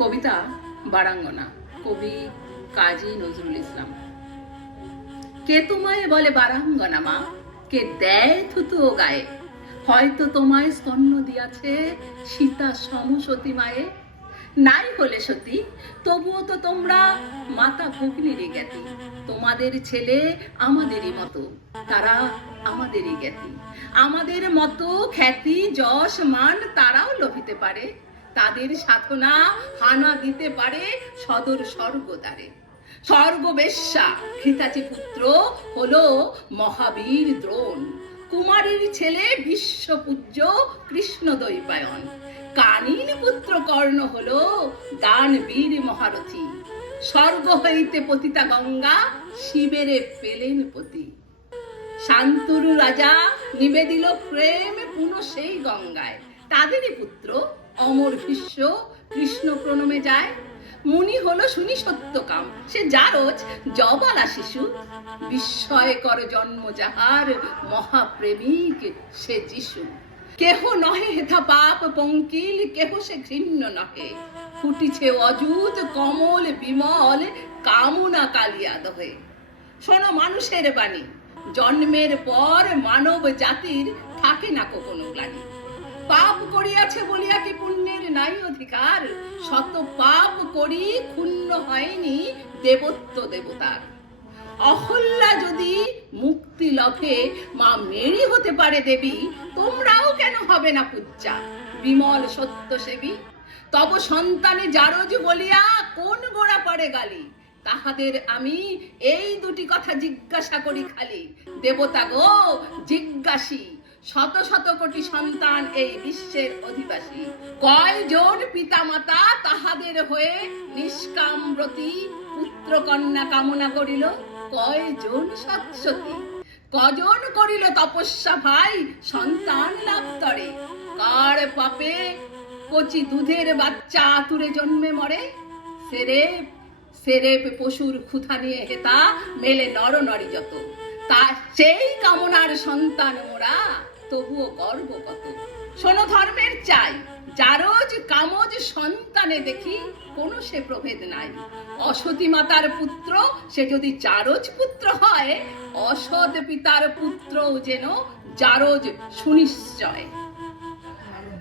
কবিতা বারাঙ্গনা, কবি কাজী নজরুল ইসলাম। কে তোমায় বলে বারাঙ্গনা মা, কে দেয় থুতু ও গায়ে, হয়তো তোমায় স্তন্য দিয়াছে সীতা সমসতী মায়ে। নাই হলে সতী তবুও তো তোমরা মাতা ভগ্নিরই জ্ঞাতি, তোমাদের ছেলে আমাদেরই মতো, তারা আমাদেরই জ্ঞাতি, আমাদের মতো খ্যাতি যশ মান তারাও লভিতে পারে, তাদের সাধনা হানা দিতে পারে সদর স্বর্গদ্বারে। স্বর্গবেশ্যা ঘৃতাচি পুত্র হলো মহাবীর দ্রোণ, কুমারীর ছেলে বিশ্বপূজ্য কৃষ্ণ দ্বৈপায়ন, কানীন পুত্র কর্ণ হলো দানবীর মহারথী, স্বর্গ হইতে পতিতা গঙ্গা শিবেরে পেলেন পতি। শান্তনু রাজা নিবেদিল প্রেম পুনঃ সেই গঙ্গায়, তাদেরই পুত্র অমর ভীষ্ম কৃষ্ণ প্রণমে যায়। মুনি হলো শুনি সত্যকাম, সে জারজ জবালা শিশু, বিস্ময়কর জন্ম যাহার মহাপ্রেমিক সে যিশু। কেহ নহে হেথা পাপ পঙ্কিল, কেহ সে ঘৃণ্য নহে, ফুটিছে অযুত কমল বিমল কামনা কালিয়া দহে। শোনো মানুষের বাণী, জন্মের পর মানব জাতির থাকে না কোনো গ্লানি। পাপ করিয়াছে বলিয়া কি পুণ্যের নাই অধিকার, শত পাপ করি ক্ষুণ্ণ হয়নি দেবত্ব দেবতার। অহল্যা যদি মুক্তি লভে মা মেরি হতে পারে দেবী, তোমরাও কেন হবে না পূজ্যা বিমল সত্য সেবী। তব সন্তানে জারজ বলিয়া কোন গোড়া পড়ে গালি, তাহাদের আমি এই দুটি কথা জিজ্ঞাসা করি খালি। দেবতা গো জিজ্ঞাসী, শত শত কোটি সন্তান এই বিশ্বের অধিবাসী, কয়জন পিতা মাতা তাহাদের হয়ে নিষ্কামব্রতী পুত্র কন্যা কামনা করিল, কয়জন সৎসতী, কজন করিল তপস্যা ভাই সন্তান লাভ তরে, কার পাপে কচি দুধের বাচ্চা আতুরে জন্মে মরে। সেরেপ সেরেপ পশুর ক্ষুধা নিয়ে হেতা মেলে নর নরী যত, তা সেই কামনার সন্তান মোরা তবুও গর্ব কত। শোনো ধর্মের চাই, জারজ কামজ সন্তানে দেখি কোনো সে প্রভেদ নাই। অসতী মাতার পুত্র সে যদি জারজ পুত্র হয়, অসৎ পিতার পুত্রও যেন জারজ সুনিশ্চয়।